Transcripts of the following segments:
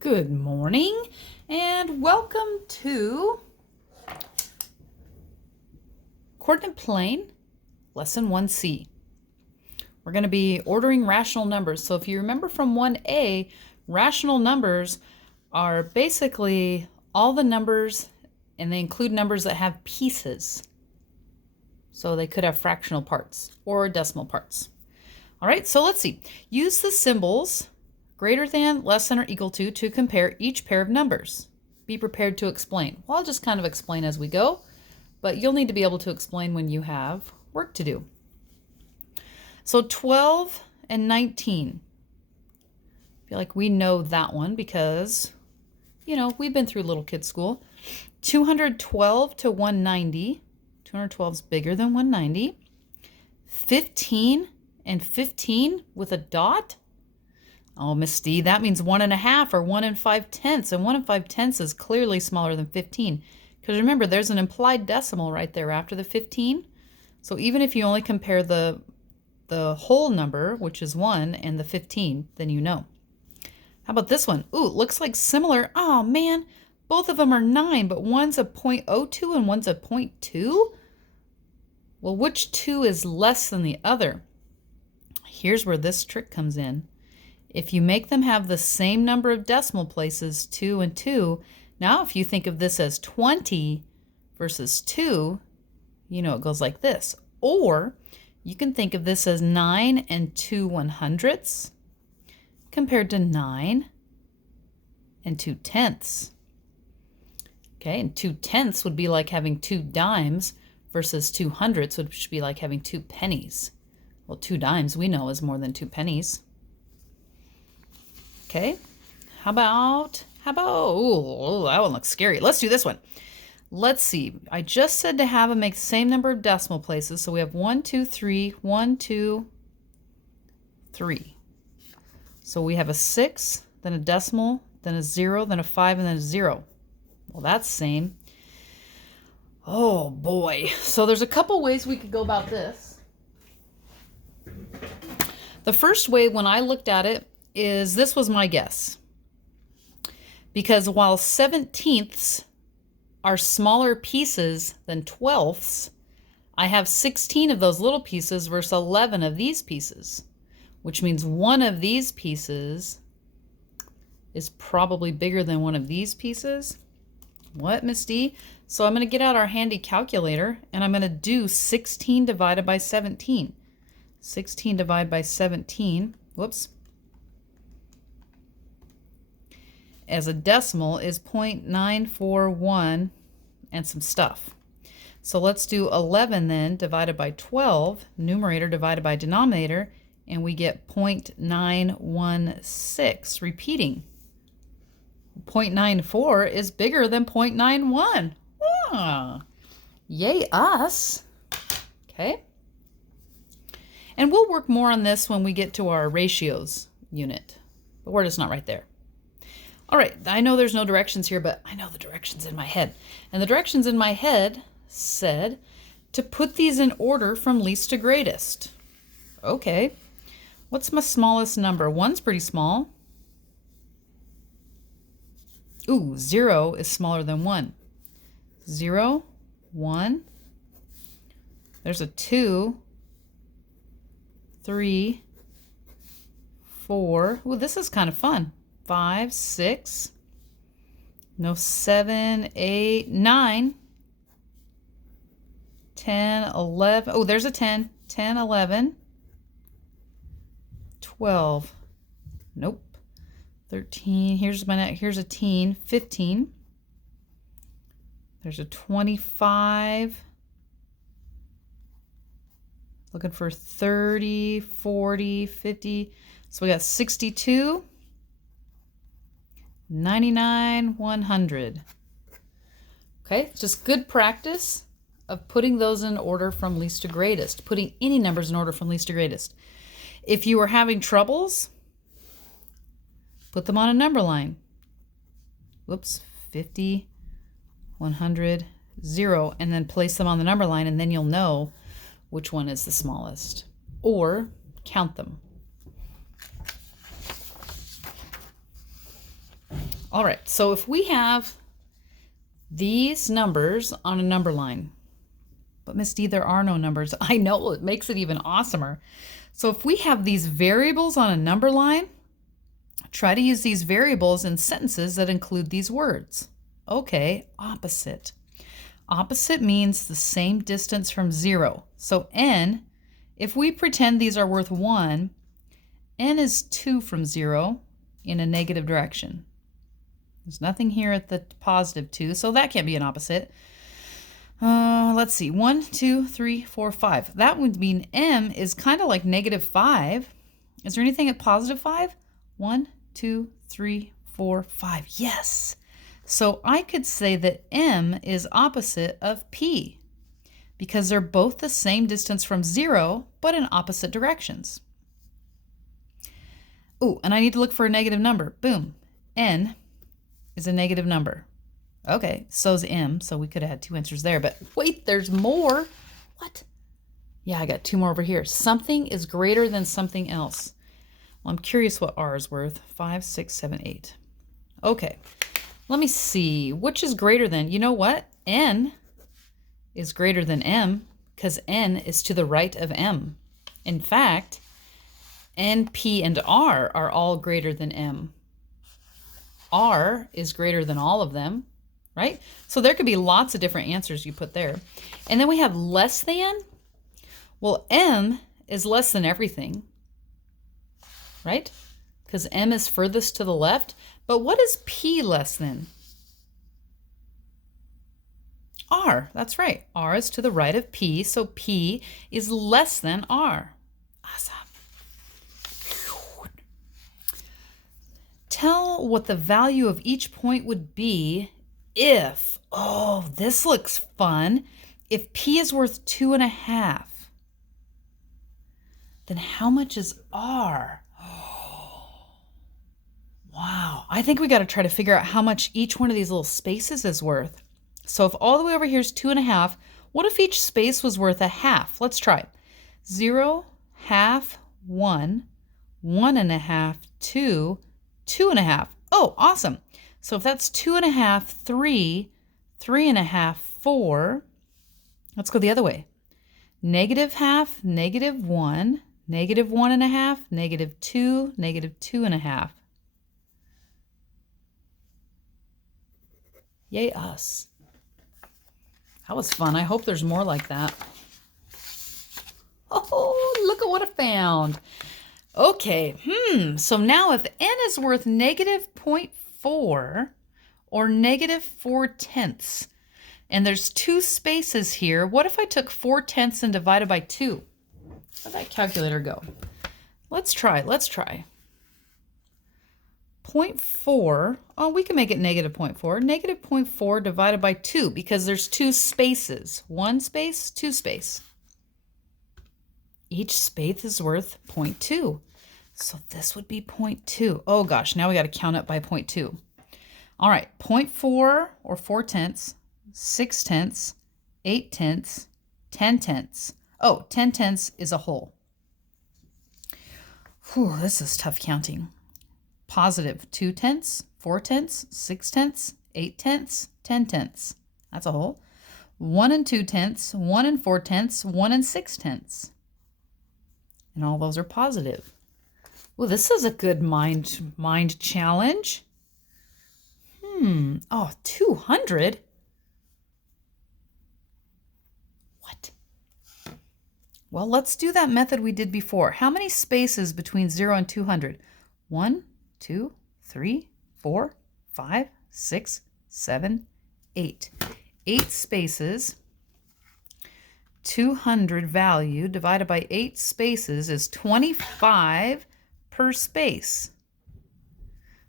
Good morning and welcome to Coordinate Plane, Lesson 1C. We're going to be ordering rational numbers. So if you remember from 1A, rational numbers are basically all the numbers, and they include numbers that have pieces. So they could have fractional parts or decimal parts. All right, so let's see. Use the symbols greater than, less than, or equal to compare each pair of numbers. Be prepared to explain. Well, I'll just kind of explain as we go, but you'll need to be able to explain when you have work to do. So 12 and 19. I feel like we know that one because, we've been through little kid school. 212 to 190. 212 is bigger than 190. 15 and 15 with a dot. Oh, Miss D, that means 1.5 or 1 5/10, and 1 5/10 is clearly smaller than 15. Because remember, there's an implied decimal right there after the 15. So even if you only compare the whole number, which is 1, and the 15, then you know. How about this one? Ooh, looks like similar. Oh man, both of them are 9, but one's a 0.02 and one's a 0.2. Well, which 2 is less than the other? Here's where this trick comes in. If you make them have the same number of decimal places, 2 and 2, now if you think of this as 20 versus 2, it goes like this. Or you can think of this as 9 and 2 100ths compared to 9 and 2 tenths. Okay, and 2 tenths would be like having 2 dimes versus 2 hundredths, which would be like having 2 pennies. Well, 2 dimes we know is more than 2 pennies. Okay, how about, ooh, that one looks scary. Let's do this one. Let's see. I just said to have them make the same number of decimal places. So we have 1, 2, 3, 1, 2, 3. So we have a 6, then a decimal, then a 0, then a 5, and then a 0. Well, that's the same. Oh boy. So there's a couple ways we could go about this. The first way, when I looked at it, is this was my guess. Because while 17ths are smaller pieces than 12ths, I have 16 of those little pieces versus 11 of these pieces, which means one of these pieces is probably bigger than one of these pieces. What, Miss D? So I'm going to get out our handy calculator and I'm going to do 16 divided by 17. 16 divided by 17, whoops, as a decimal is 0.941 and some stuff. So let's do 11 then divided by 12, numerator divided by denominator, and we get 0.916. Repeating, 0.94 is bigger than 0.91. Ah, yay us. Okay. And we'll work more on this when we get to our ratios unit, but we're just not right there. All right, I know there's no directions here, but I know the directions in my head. And the directions in my head said to put these in order from least to greatest. Okay, what's my smallest number? 1's pretty small. Ooh, 0 is smaller than 1. 0, 1. There's a 2, 3, 4. Ooh, this is kind of fun. 5, 6, no, 7, 8, 9, 10, 11. Oh, there's a 10, 10, 11, 12. Nope. 13. Here's a teen, 15. There's a 25. Looking for 30, 40, 50. So we got 62. 99, 100. Okay, it's just good practice of putting those in order from least to greatest, putting any numbers in order from least to greatest. If you are having troubles, put them on a number line. Whoops, 50, 100, 0, and then place them on the number line, and then you'll know which one is the smallest. Or count them. All right, so if we have these numbers on a number line, but Miss D, there are no numbers. I know, it makes it even awesomer. So if we have these variables on a number line, try to use these variables in sentences that include these words. Okay, opposite. Opposite means the same distance from 0. So n, if we pretend these are worth 1, n is 2 from 0 in a negative direction. There's nothing here at the positive 2, so that can't be an opposite. Let's see, 1, 2, 3, 4, 5. That would mean m is kind of like negative 5. Is there anything at positive 5? 1, 2, 3, 4, 5. Yes. So I could say that m is opposite of p because they're both the same distance from 0, but in opposite directions. Oh, and I need to look for a negative number. Boom. N is a negative number. Okay, so's m, so we could have had 2 answers there, but wait, there's more. What? Yeah, I got 2 more over here. Something is greater than something else. Well, I'm curious what r is worth. 5, 6, 7, 8. Okay, let me see. Which is greater than? You know what? N is greater than m because n is to the right of m. In fact, n, p, and r are all greater than m. R is greater than all of them, right? So there could be lots of different answers you put there. And then we have less than. Well, m is less than everything, right? Because m is furthest to the left. But what is p less than? R, that's right. R is to the right of p, so p is less than r. Awesome. Tell what the value of each point would be if, oh, this looks fun. If p is worth 2.5, then how much is r? Oh, wow. I think we got to try to figure out how much each one of these little spaces is worth. So if all the way over here is 2.5, what if each space was worth a half? Let's try. 0, half, 1, 1.5, 2, 2.5. Oh, awesome. So if that's 2.5, 3, 3.5, 4, let's go the other way. Negative half, negative 1, negative 1.5, negative 2, negative 2.5. Yay us. That was fun. I hope there's more like that. Oh, look at what I found. Okay, so now if n is worth negative 0.4 or negative 4/10, and there's 2 spaces here, what if I took 4/10 and divided by 2? How'd that calculator go? Let's try. 0.4, oh, we can make it negative 0.4. Negative 0.4 divided by 2 because there's 2 spaces. 1 space, 2 space. Each space is worth 0.2. So this would be 0.2. Oh gosh, now we got to count it by 0.2. All right, 0.4 or 4/10, 6/10, 8/10, 10/10. Oh, 10/10 is a whole. Whew, this is tough counting. Positive 2/10, 4/10, 6/10, 8/10, 10/10. That's a whole. 1 and 2/10, 1 and 4/10, 1 and 6/10. And all those are positive. Well, this is a good mind challenge. Oh, 200? What? Well, let's do that method we did before. How many spaces between 0 and 200? 1, 2, 3, 4, 5, 6, 7, 8. 8 spaces. 200 value divided by 8 spaces is 25 per space.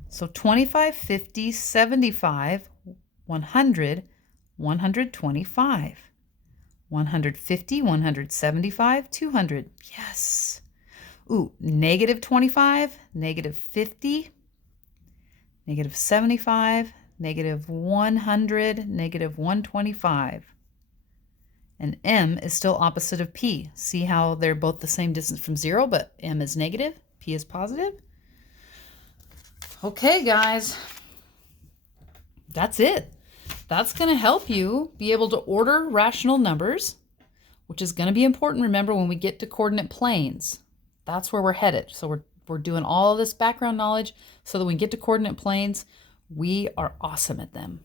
So 25, 50, 75, 100, 125. 150, 175, 200. Yes. Ooh, negative 25, negative 50, negative 75, negative 100, negative 125. And m is still opposite of p. See how they're both the same distance from 0, but m is negative, p is positive? Okay, guys. That's it. That's going to help you be able to order rational numbers, which is going to be important. Remember, when we get to coordinate planes, that's where we're headed. So we're doing all this background knowledge so that when we get to coordinate planes, we are awesome at them.